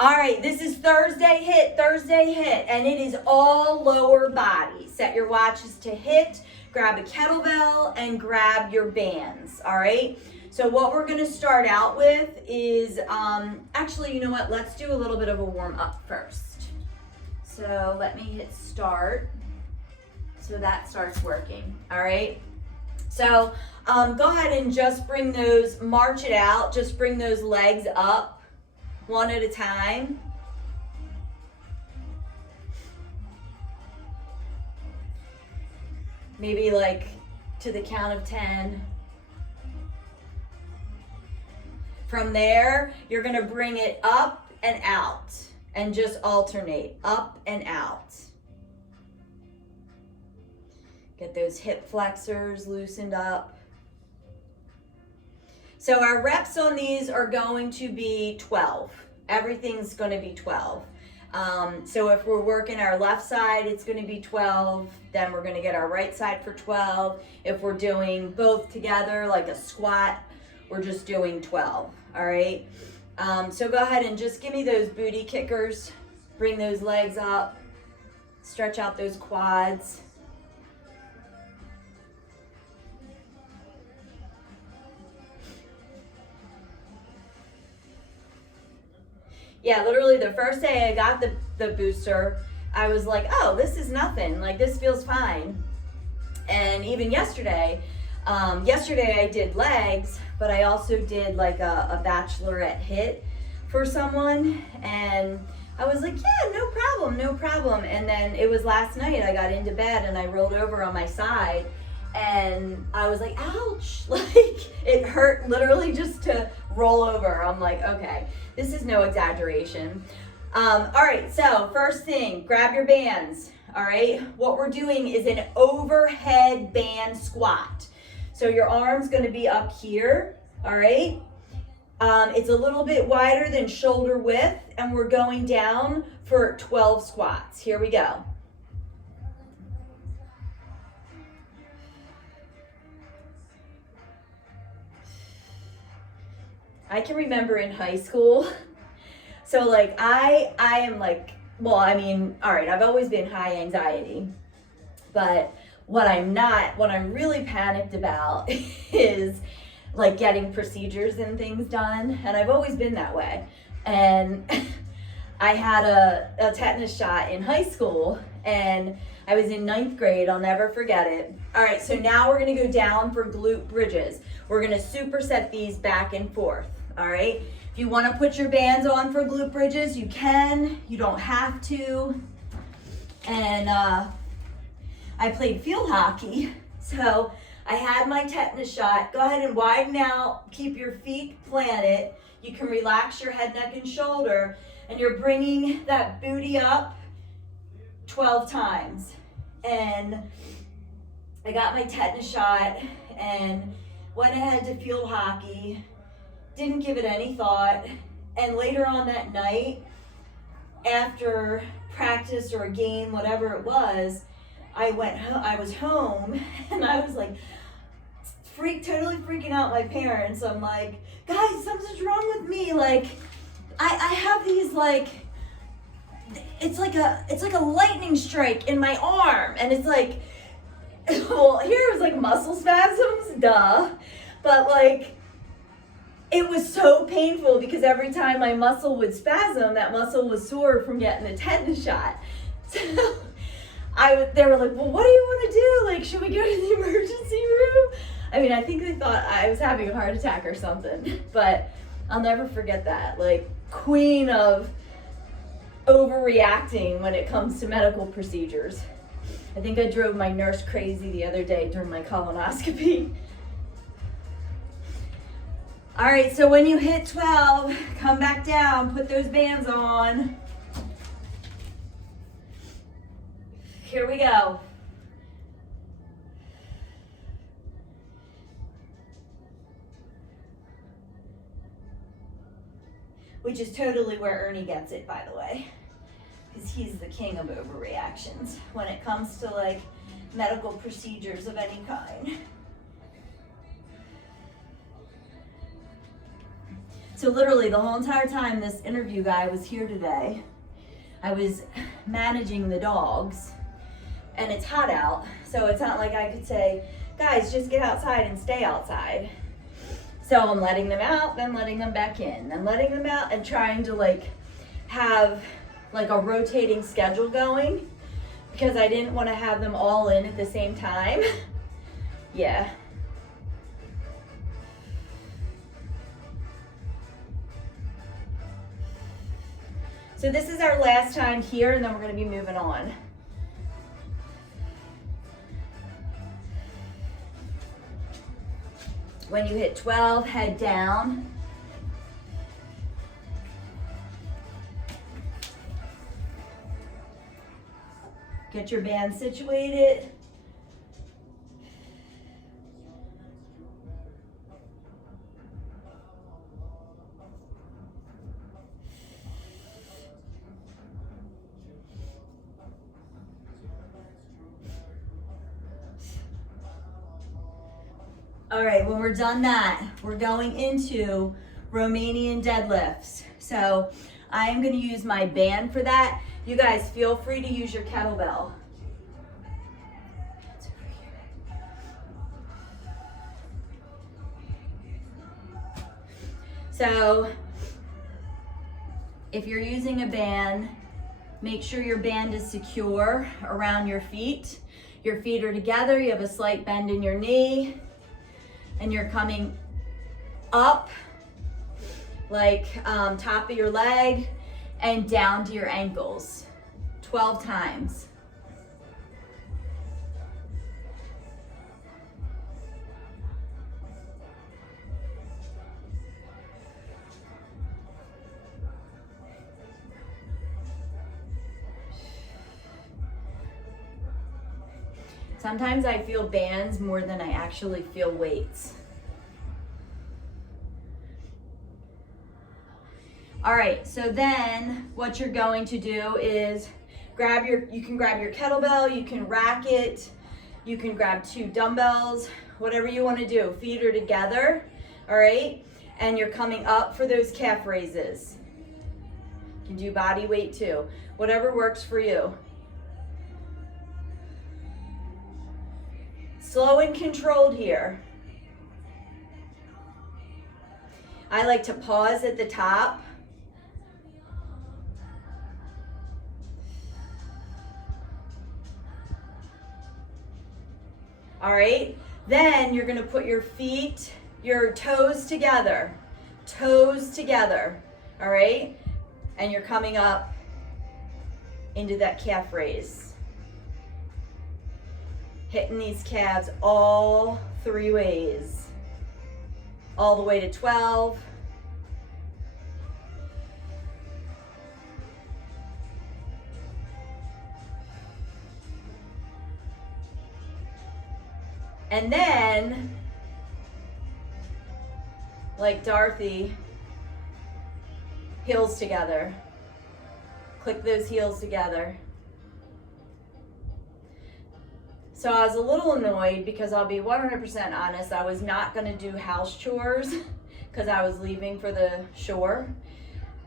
All right, this is Thursday hit, and it is all lower body. Set your watches to hit, grab a kettlebell, and grab your bands, all right? So what we're gonna start out with is, actually, you know what? Let's do a little bit of a warm up first. So let me hit start. So that starts working, all right? So go ahead and just bring those, march it out, just bring those legs up one at a time. Maybe like to the count of 10. From there, you're gonna bring it up and out and just alternate, up and out. Get those hip flexors loosened up. So our reps on these are going to be 12. Everything's going to be 12. So if we're working our left side, it's going to be 12. Then we're going to get our right side for 12. If we're doing both together, like a squat, we're just doing 12. All right. So go ahead and just give me those booty kickers. Bring those legs up. Stretch out those quads. Yeah, literally the first day I got the booster, I was like, oh, this is nothing. Like, this feels fine. And even yesterday I did legs, but I also did like a bachelorette hit for someone. And I was like, yeah, no problem. And then it was last night, I got into bed and I rolled over on my side and I was like, ouch. Like, it hurt literally just to roll over. I'm like, okay. This is no exaggeration. All right, so first thing, grab your bands, all right? What we're doing is an overhead band squat. So your arm's gonna be up here, all right? It's a little bit wider than shoulder width, and we're going down for 12 squats. Here we go. I can remember in high school, so like I am like, well, I mean, all right, I've always been high anxiety, but what I'm really panicked about is like getting procedures and things done, and I've always been that way. And I had a tetanus shot in high school, and I was in 9th grade, I'll never forget it. All right, so now we're gonna go down for glute bridges. We're gonna superset these back and forth. All right, if you want to put your bands on for glute bridges, you can. You don't have to. And I played field hockey, so I had my tetanus shot. Go ahead and widen out. Keep your feet planted. You can relax your head, neck, and shoulder, and you're bringing that booty up 12 times. And I got my tetanus shot and went ahead to field hockey. Didn't give it any thought, and later on that night, after practice or a game, whatever it was, I was home, and I was like, totally freaking out my parents. I'm like, guys, something's wrong with me. Like, I have these like, it's like a lightning strike in my arm, and it's like, well, here it was like muscle spasms, duh, but like, it was so painful because every time my muscle would spasm, that muscle was sore from getting the tetanus shot. So they were like, well, what do you want to do? Like, should we go to the emergency room? I mean, I think they thought I was having a heart attack or something, but I'll never forget that. Like, queen of overreacting when it comes to medical procedures. I think I drove my nurse crazy the other day during my colonoscopy. All right, so when you hit 12, come back down, put those bands on. Here we go. Which is totally where Ernie gets it, by the way, because he's the king of overreactions when it comes to like medical procedures of any kind. So literally the whole entire time this interview guy was here today, I was managing the dogs, and it's hot out, so it's not like I could say, guys, just get outside and stay outside. So I'm letting them out, then letting them back in, then letting them out, and trying to like have like a rotating schedule going, because I didn't want to have them all in at the same time. Yeah. So this is our last time here, and then we're going to be moving on. When you hit 12, head down. Get your band situated. All right, when we're done that, we're going into Romanian deadlifts. So I'm gonna use my band for that. You guys feel free to use your kettlebell. So if you're using a band, make sure your band is secure around your feet. Your feet are together, you have a slight bend in your knee, and you're coming up like top of your leg and down to your ankles 12 times. Sometimes I feel bands more than I actually feel weights. All right, so then what you're going to do is you can grab your kettlebell, you can rack it, you can grab 2 dumbbells, whatever you want to do. Feet are together, all right? And you're coming up for those calf raises. You can do body weight too, whatever works for you. Slow and controlled here. I like to pause at the top. All right, then you're gonna put your feet, your toes together, all right? And you're coming up into that calf raise. Hitting these calves all 3 ways. All the way to 12. And then, like Dorothy, heels together. Click those heels together. So I was a little annoyed because I'll be 100% honest, I was not gonna do house chores because I was leaving for the shore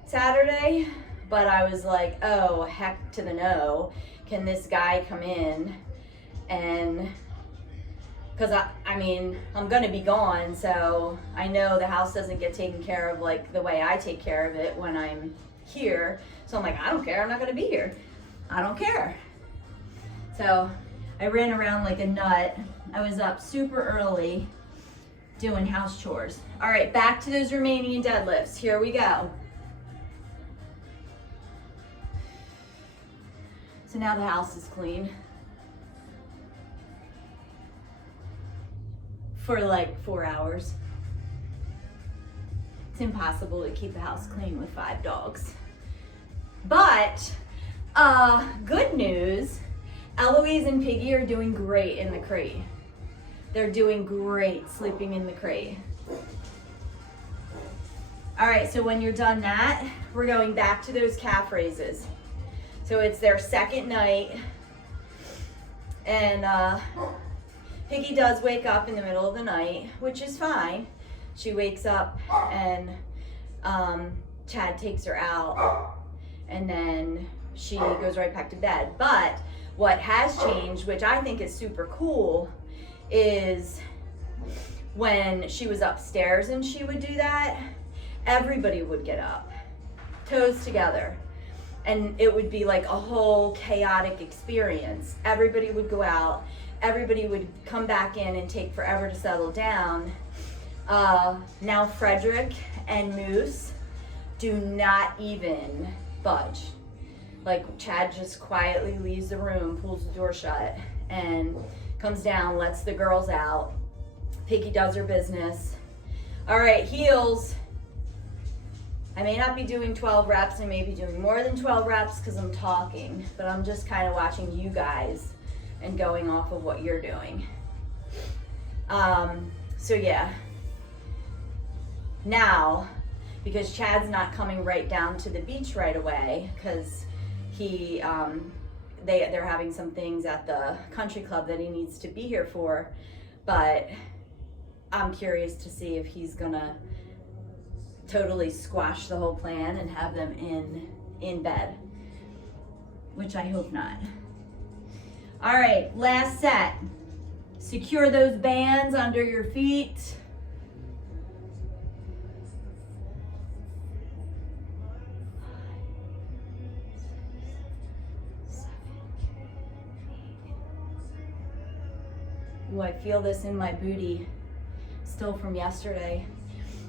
Saturday, but I was like, oh, heck to the no. Can this guy come in? And because I mean, I'm gonna be gone, so I know the house doesn't get taken care of like the way I take care of it when I'm here. So I'm like, I don't care, I'm not gonna be here. I don't care. So I ran around like a nut. I was up super early doing house chores. All right, back to those Romanian deadlifts. Here we go. So now the house is clean. For like 4 hours. It's impossible to keep the house clean with 5 dogs. But, good news, Eloise and Piggy are doing great in the crate. They're doing great sleeping in the crate. All right, so when you're done that, we're going back to those calf raises. So it's their second night, and Piggy does wake up in the middle of the night, which is fine. She wakes up and Chad takes her out, and then she goes right back to bed. But what has changed, which I think is super cool, is when she was upstairs and she would do that, everybody would get up, toes together. And it would be like a whole chaotic experience. Everybody would go out, everybody would come back in and take forever to settle down. Now Frederick and Moose do not even budge. Like Chad just quietly leaves the room, pulls the door shut, and comes down, lets the girls out. Piggy does her business. All right, heels. I may not be doing 12 reps, I may be doing more than 12 reps because I'm talking, but I'm just kind of watching you guys and going off of what you're doing. So yeah. Now, because Chad's not coming right down to the beach right away, because they're having some things at the country club that he needs to be here for, but I'm curious to see if he's gonna totally squash the whole plan and have them in bed, which I hope not. All right, last set. Secure those bands under your feet. Ooh, I feel this in my booty still from yesterday.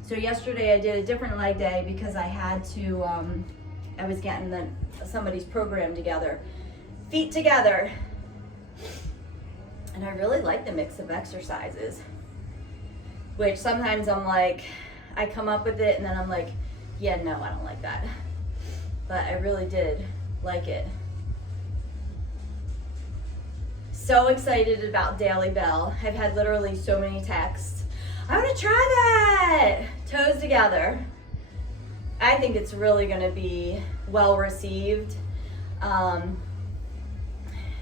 So yesterday I did a different leg day because I had to, I was getting somebody's program together. Feet together. And I really like the mix of exercises, which sometimes I'm like, I come up with it and then I'm like, yeah, no, I don't like that. But I really did like it. So excited about Daily Bell. I've had literally so many texts. I want to try that. Toes together. I think it's really going to be well received.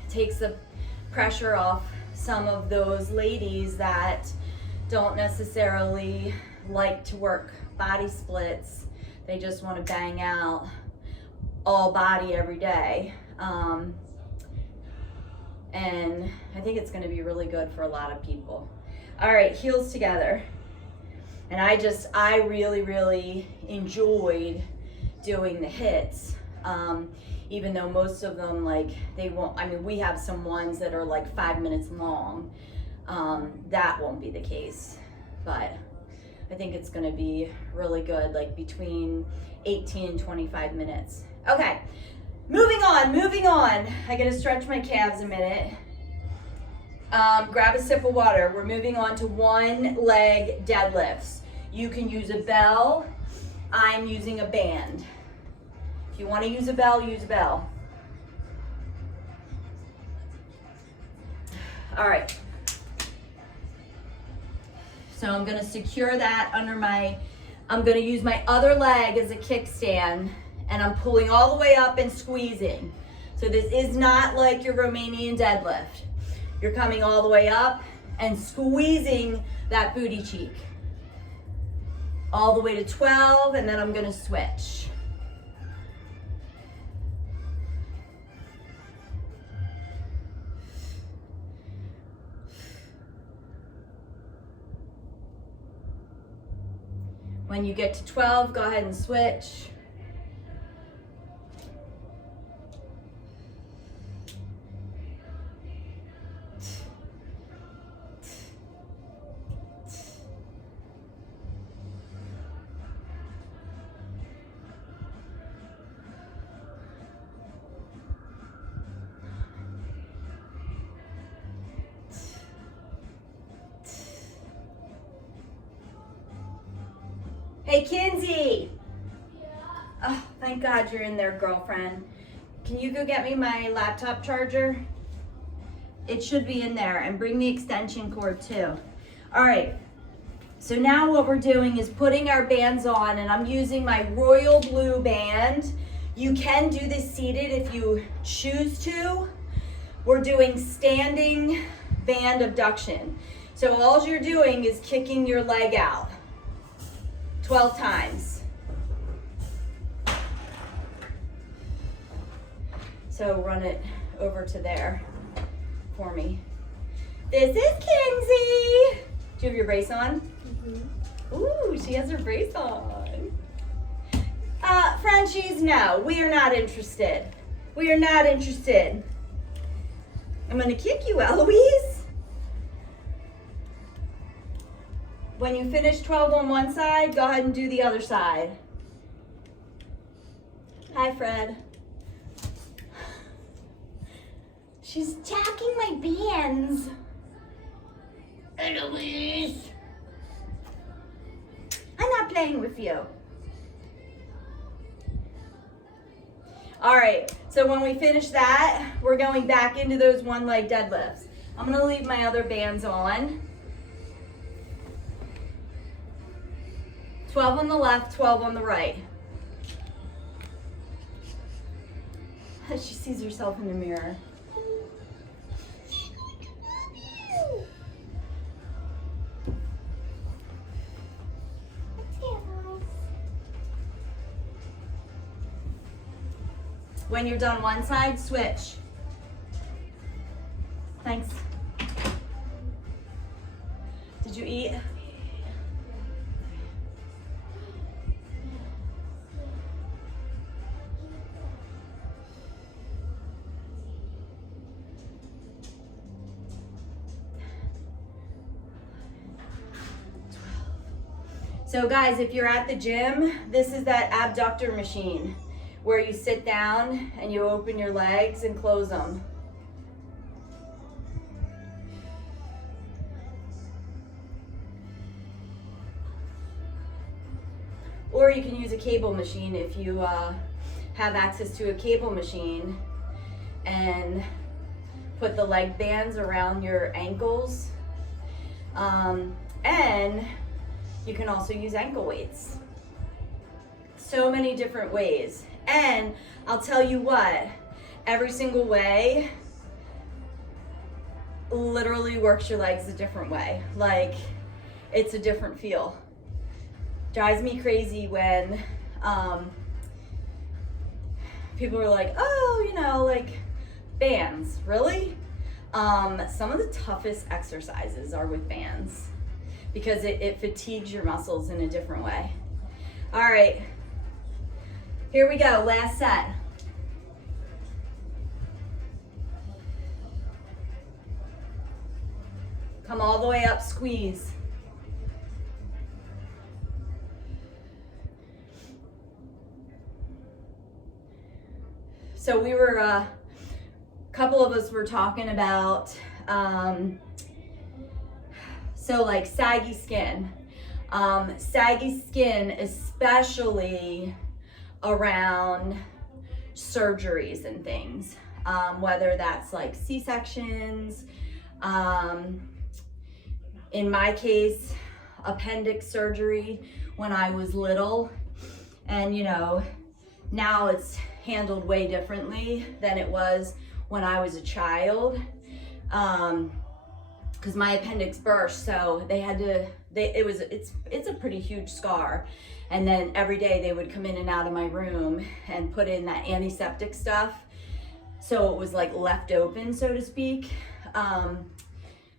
Takes the pressure off some of those ladies that don't necessarily like to work body splits. They just want to bang out all body every day. And I think it's going to be really good for a lot of people. All right, heels together. And I really, really enjoyed doing the hits. Even though most of them, like, they won't, I mean, we have some ones that are like 5 minutes long. That won't be the case. But I think it's going to be really good, like between 18 and 25 minutes. Okay. Moving on. I gotta stretch my calves a minute. Grab a sip of water. We're moving on to one leg deadlifts. You can use a bell. I'm using a band. If you want to use a bell, use a bell. All right. So I'm gonna secure that under I'm gonna use my other leg as a kickstand. And I'm pulling all the way up and squeezing. So this is not like your Romanian deadlift. You're coming all the way up and squeezing that booty cheek. All the way to 12, and then I'm gonna switch. When you get to 12, go ahead and switch. Hey, Kinsey. Yeah. Oh, thank God you're in there, girlfriend. Can you go get me my laptop charger? It should be in there, and bring the extension cord too. All right. So now what we're doing is putting our bands on, and I'm using my royal blue band. You can do this seated if you choose to. We're doing standing band abduction. So all you're doing is kicking your leg out 12 times. So run it over to there for me. This is Kinsey. Do you have your brace on? Mm-hmm. Ooh, she has her brace on. Frenchies, no, we are not interested. We are not interested. I'm gonna kick you, Eloise. When you finish 12 on one side, go ahead and do the other side. Hi, Fred. She's jacking my bands. Eloise. I'm not playing with you. All right, so when we finish that, we're going back into those one leg deadlifts. I'm gonna leave my other bands on. 12 on the left, 12 on the right. She sees herself in the mirror. When you're done one side, switch. Thanks. Did you eat? So guys, if you're at the gym, this is that abductor machine where you sit down and you open your legs and close them. Or you can use a cable machine if you have access to a cable machine, and put the leg bands around your ankles. And you can also use ankle weights. So many different ways. And I'll tell you what, every single way literally works your legs a different way. Like, it's a different feel. Drives me crazy when people are like, oh, you know, like bands, really? Some of the toughest exercises are with bands because it fatigues your muscles in a different way. All right, here we go, last set. Come all the way up, squeeze. So we were, a couple of us were talking about, so like saggy skin. Saggy skin, especially around surgeries and things, whether that's like C-sections, in my case, appendix surgery when I was little, and you know, now it's handled way differently than it was when I was a child, because my appendix burst, so they had to, it's a pretty huge scar, and then every day they would come in and out of my room and put in that antiseptic stuff, so it was like left open, so to speak.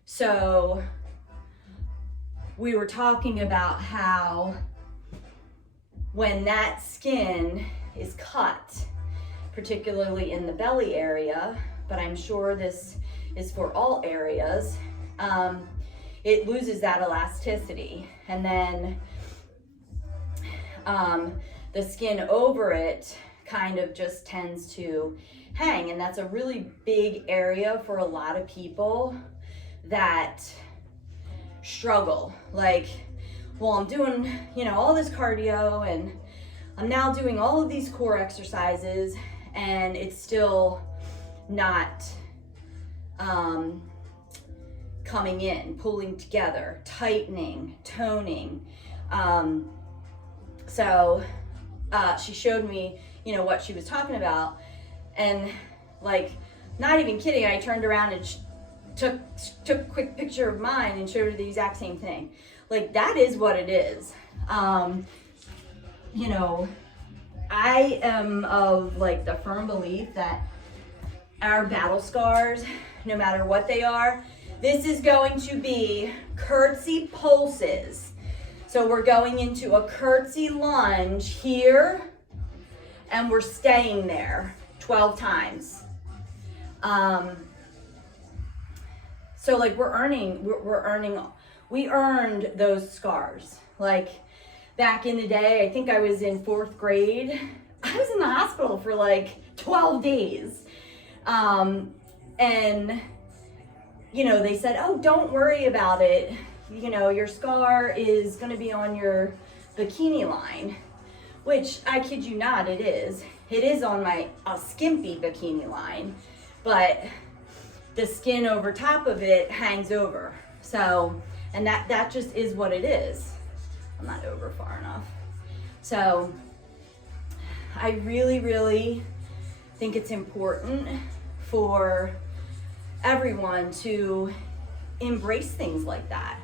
So we were talking about how when that skin is cut, particularly in the belly area, but I'm sure this is for all areas, it loses that elasticity, and then the skin over it kind of just tends to hang, and that's a really big area for a lot of people that struggle. Like, well, I'm doing, you know, all this cardio, and I'm now doing all of these core exercises, and it's still not coming in, pulling together, tightening, toning. So she showed me, you know, what she was talking about, and like, not even kidding, I turned around and took a quick picture of mine and showed her the exact same thing. Like, that is what it is. You know, I am of like the firm belief that our battle scars, no matter what they are. This is going to be curtsy pulses. So we're going into a curtsy lunge here, and we're staying there 12 times. So like we earned those scars. Like back in the day, I think I was in 4th grade. I was in the hospital for like 12 days. And, you know, they said, oh, don't worry about it. You know, your scar is going to be on your bikini line, which I kid you not, it is. It is on a skimpy bikini line, but the skin over top of it hangs over. So, and that just is what it is. I'm not over far enough. So I really, really think it's important for everyone to embrace things like that.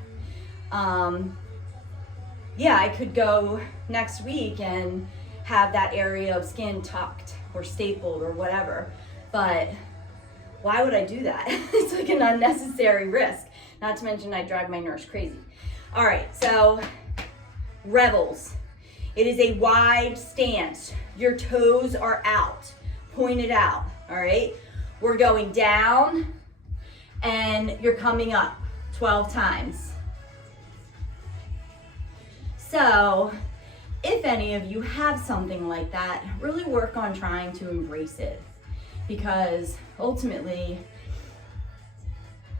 Yeah, I could go next week and have that area of skin tucked or stapled or whatever, but why would I do that? It's like an unnecessary risk. Not to mention I drive my nurse crazy. All right, so revels. It is a wide stance. Your toes are out, pointed out, all right? We're going down and you're coming up 12 times. So if any of you have something like that, really work on trying to embrace it, because ultimately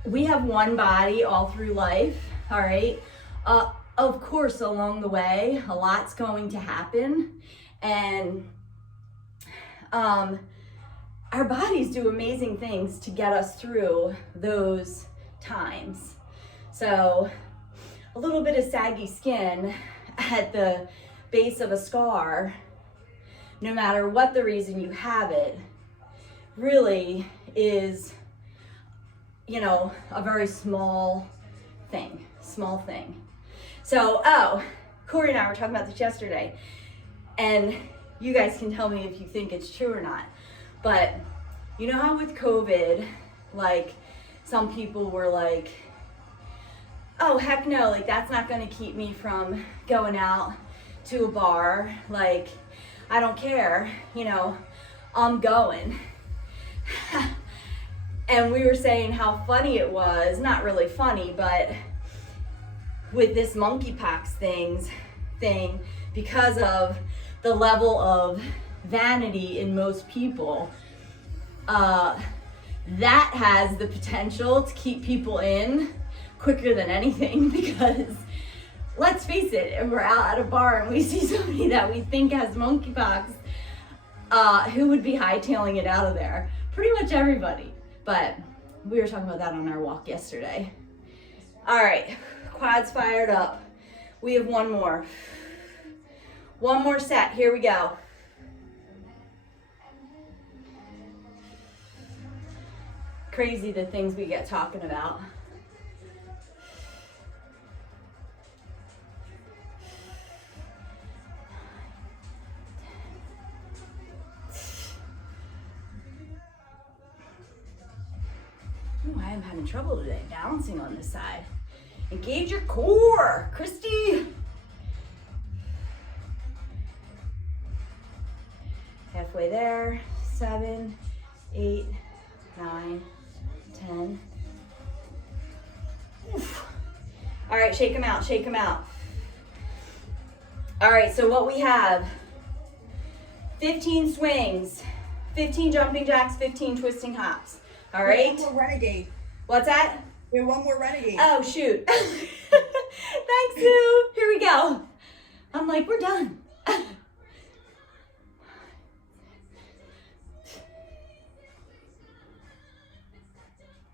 we have one body all through life, all right? Of course, along the way, a lot's going to happen, and our bodies do amazing things to get us through those times. So a little bit of saggy skin at the base of a scar, no matter what the reason you have it, really is, you know, a very small thing. So, Corey and I were talking about this yesterday, and you guys can tell me if you think it's true or not, but you know how with COVID, like some people were like, oh, heck no, like that's not gonna keep me from going out to a bar. Like, I don't care, you know, I'm going. And we were saying how funny it was, not really funny, but with this monkeypox thing, because of the level of vanity in most people, that has the potential to keep people in quicker than anything, because let's face it, if we're out at a bar and we see somebody that we think has monkeypox, who would be hightailing it out of there? Pretty much everybody. But we were talking about that on our walk yesterday. All right, quads fired up. We have one more set. Here we go. Crazy the things we get talking about. Ooh, I am having trouble today balancing on this side. Engage your core, Christy. Halfway there. 7, 8, 9, 10. Oof. All right, shake them out, shake them out. All right, so what we have, 15 swings, 15 jumping jacks, 15 twisting hops. All right. One more renegade. What's that? We have one more renegade. Oh, shoot. Thanks, Sue. Here we go. I'm like, we're done.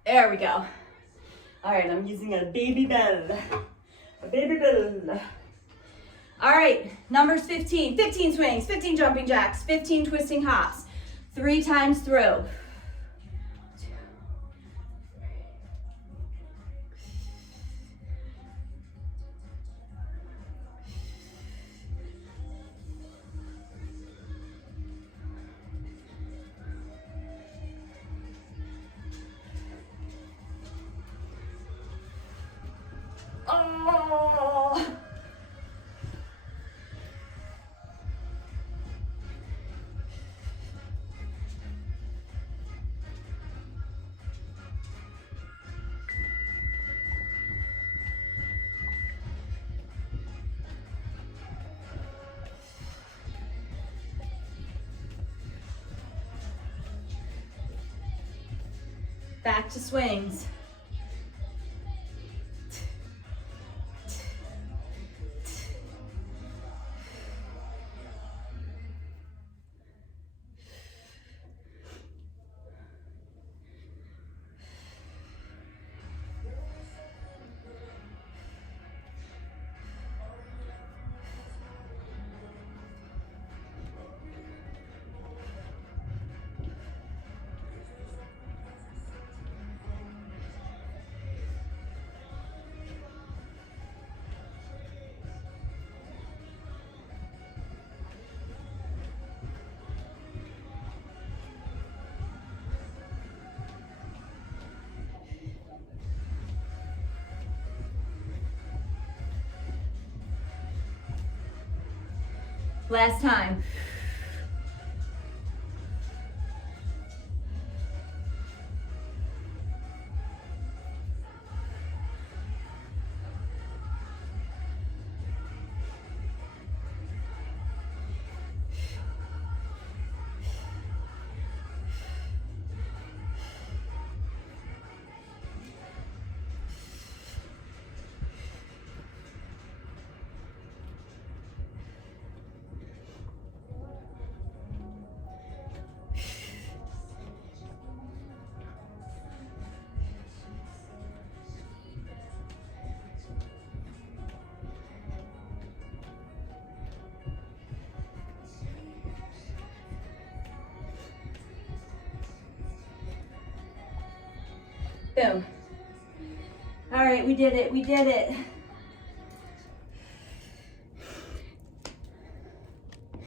There we go. All right, I'm using a baby bell. A baby bell. All right, numbers 15. 15 swings, 15 jumping jacks, 15 twisting hops. 3 times through. Oh. Back to swings. Last time. Boom. All right, we did it. We did it.